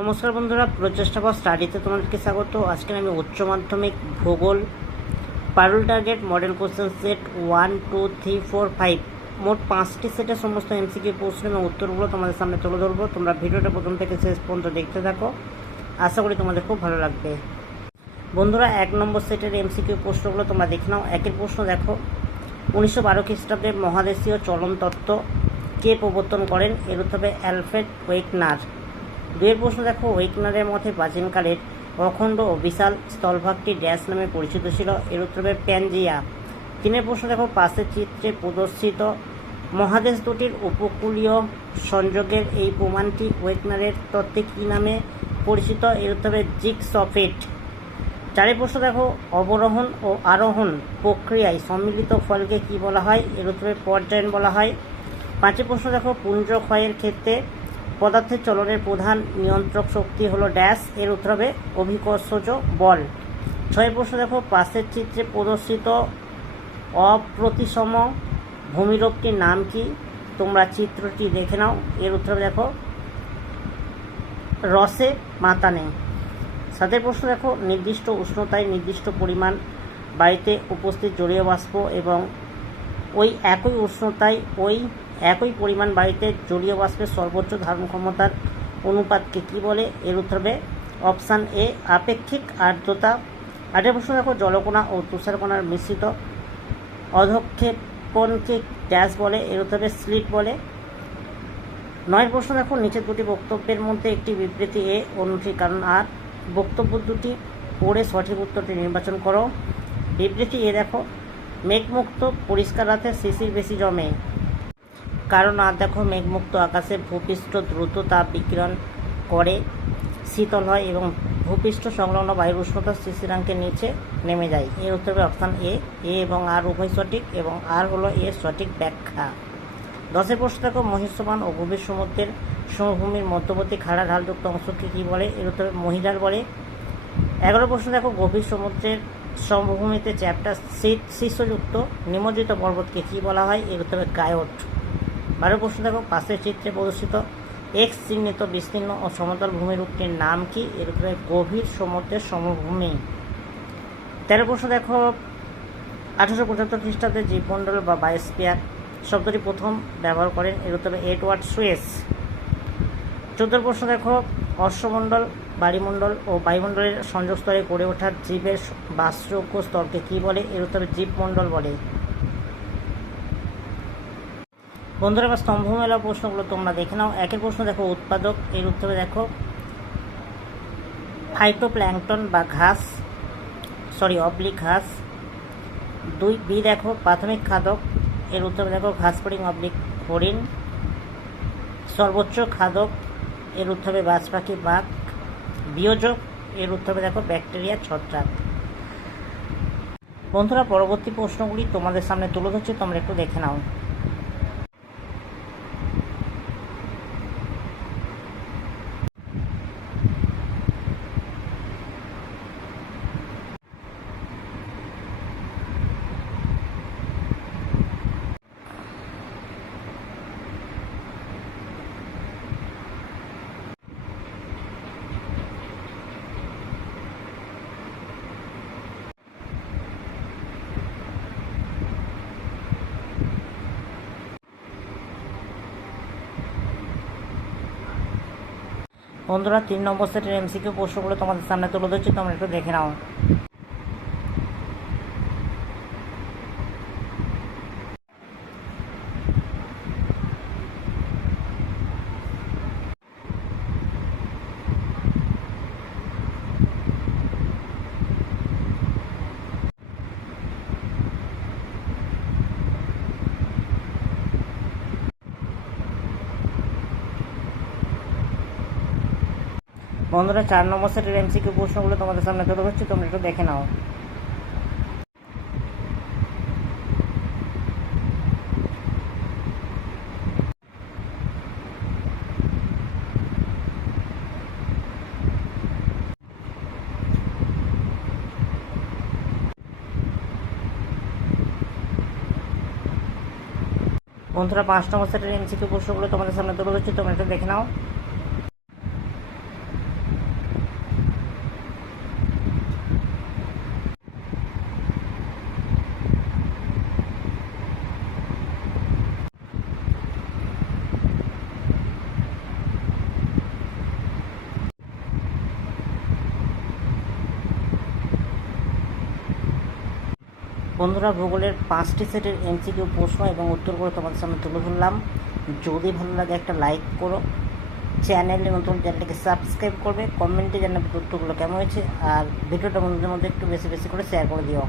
নমস্কার বন্ধুরা, প্রচেষ্টা ফর স্টাডিতে তোমাদেরকে স্বাগত। আজকে আমি উচ্চ মাধ্যমিক ভূগোল পারুল টার্গেট মডেল কোশ্চেন সেট 1, 2, 3, 4, 5 মোট 5টি সেটের সমস্ত এমসিকিউ প্রশ্ন এবং উত্তরগুলো তোমাদের সামনে তুলে ধরবো। তোমরা ভিডিওটা প্রথম থেকে শেষ পর্যন্ত দেখতে থাকো, আশা করি তোমাদের খুব ভালো লাগবে। বন্ধুরা, 1 নম্বর সেটের এমসিকিউ প্রশ্নগুলো তোমরা দেখে নাও। একের প্রশ্ন দেখো, 1912 খ্রিস্টাব্দে মহাদেশীয় চলন তত্ত্ব কে প্রবর্তন করেন? এর উত্তর হবে অ্যালফ্রেড ওয়েগনার। দুয়ের প্রশ্ন দেখো, ওয়েগনারের মতে প্রাচীনকালের অখণ্ড ও বিশাল স্থলভাগটি ড্যাশ নামে পরিচিত ছিল? এর উত্তর হবে প্যানজিয়া। তিনের প্রশ্ন দেখো, পাশের চিত্রে প্রদর্শিত মহাদেশ দুটির উপকূলীয় সংযোগের এই প্রমাণটি ওয়েগনারের তত্ত্বে কী নামে পরিচিত? এর উত্তর হবে জিগসফিট। চারের প্রশ্ন দেখো, অবরোহণ ও আরোহণ প্রক্রিয়ায় সম্মিলিত ফলকে কী বলা হয়? এর উত্তরে পর্যায়ন বলা হয়। পাঁচের প্রশ্ন দেখো, পুঞ্জ ক্ষয়ের ক্ষেত্রে পদার্থের চলনের প্রধান নিয়ন্ত্রক শক্তি হলো ড্যাশ? এর উত্তর হবে অভিকর্ষজ বল। ছয়ের প্রশ্ন দেখো, পাশের চিত্রে প্রদর্শিত অপ্রতিসম ভূমিরূপটির নাম কি? তোমরা চিত্রটি দেখে নাও। এর উত্তর দেখো রসে মাতানে। সাতের প্রশ্ন দেখো, নির্দিষ্ট উষ্ণতায় নির্দিষ্ট পরিমাণ বায়ুতে উপস্থিত জলীয় বাষ্প এবং ওই একই উষ্ণতায় ওই একই পরিমাণ বায়ুতে জলীয় বাষ্পের সর্বোচ্চ ধারণ ক্ষমতার অনুপাতকে কী বলে? এর উত্তর হবে অপশান এ, আপেক্ষিক আর্দ্রতা। আটের প্রশ্ন দেখো, জলকণা ও তুষারকণার মিশ্রিত অধক্ষেপণকে ড্যাশ বলে? এর উত্তর হবে স্লিট বলে। নয়ের প্রশ্ন দেখো, নিচের দুটি বক্তব্যের মধ্যে একটি বিবৃতি এ, অন্যটির কারণ আর। বক্তব্য দুটি পড়ে সঠিক উত্তরটি নির্বাচন করো। বিবৃতি এ দেখো, মেঘমুক্ত পরিষ্কার রাতে শিশির বেশি জমে। কারণ আর দেখো, মেঘমুক্ত আকাশে ভূপৃষ্ঠ দ্রুত তাপ বিকিরণ করে শীতল হয় এবং ভূপৃষ্ঠ সংলগ্ন বায়ুর উষ্ণতা শিশিরাঙ্কের নিচে নেমে যায়। এর উত্তর হবে অপশান এ। এ এবং আর উভয় সঠিক এবং আর হলো এর সঠিক ব্যাখ্যা। 10এর প্রশ্ন দেখো, মহিষ্যমান ও গভীর সমুদ্রের সমভূমির মধ্যবর্তী খাড়া ঢালযুক্ত অংশকে কী বলে? এর উত্তর মহিলার বলে। 11 প্রশ্ন দেখো, গভীর সমুদ্রের সমভূমিতে চ্যাপ্টা শীর্ষযুক্ত নিমজ্জিত পর্বতকে কী বলা হয়? এর উত্তর হবে গায়ট। 12 প্রশ্ন দেখো, পাশের চিত্রে প্রদর্শিত এক্স চিহ্নিত বিস্তীর্ণ ও সমতল ভূমিরূপটির নাম কি? এর উত্তর হবে গভীর সমুদ্রের সমভূমি। 13 প্রশ্ন দেখো, 1875 খ্রিস্টাব্দে জীবমণ্ডল বা বায়োস্ফিয়ার শব্দটি প্রথম ব্যবহার করেন? এর উত্তর হবে এডওয়ার্ড সুয়েস। 14 প্রশ্ন দেখো, অশ্বমণ্ডল, বাড়িমণ্ডল ও বায়ুমণ্ডলের সংযোগস্তরে গড়ে ওঠা জীবের বাসযোগ্য স্তরকে কী বলে? এর উত্তরে জীবমণ্ডল বলে। বন্ধুরা, এবার স্তম্ভ মেলা প্রশ্নগুলো তোমরা দেখে নাও। একের প্রশ্ন দেখো, উৎপাদক। এর উত্তরে দেখো ফাইটোপ্ল্যাঙ্কটন বা ঘাস অবলিক ঘাস। 2 বি দেখো, প্রাথমিক খাদক। এর উত্তরে দেখো ঘাসফড়িং অবলিক হরিণ। সর্বোচ্চ খাদক। এর উত্তরে বাজ পাখি বাঘ। বিয়োজক। এর উত্তরে দেখো ব্যাকটেরিয়া ছত্রাক। বন্ধুরা, পরবর্তী প্রশ্নগুলি তোমাদের সামনে তুলে ধরছি, তোমরা একটু দেখে নাও। বন্ধুরা, 3 নম্বর সেটের এমসিকিউ প্রশ্নগুলো তোমাদের সামনে তুলে ধরছি, তোমরা একটু দেখে নাও। বন্ধুরা, 4 নম্বর সেটের এমসিকিউ প্রশ্নগুলো তোমাদের সামনে তুলে ধরছি, তোমরা একটু দেখে নাও। বন্ধুরা, 5 নম্বর সেটের এমসিকিউ প্রশ্নগুলো তোমাদের সামনে তুলে ধরছি, তোমরা একটু দেখে নাও। বন্ধুরা, ভূগোলের 5টি সেটের এমসিকিউ প্রশ্ন এবং উত্তরগুলো তোমাদের সামনে তুলে ধরলাম। যদি ভালো লাগে একটা লাইক করো, চ্যানেলে নতুন চ্যানেলটাকে সাবস্ক্রাইব করবে, কমেন্টে জানাবে তথ্যগুলো কেমন হয়েছে, আর ভিডিওটা বন্ধুদের মধ্যে একটু বেশি বেশি করে শেয়ার করে দিও।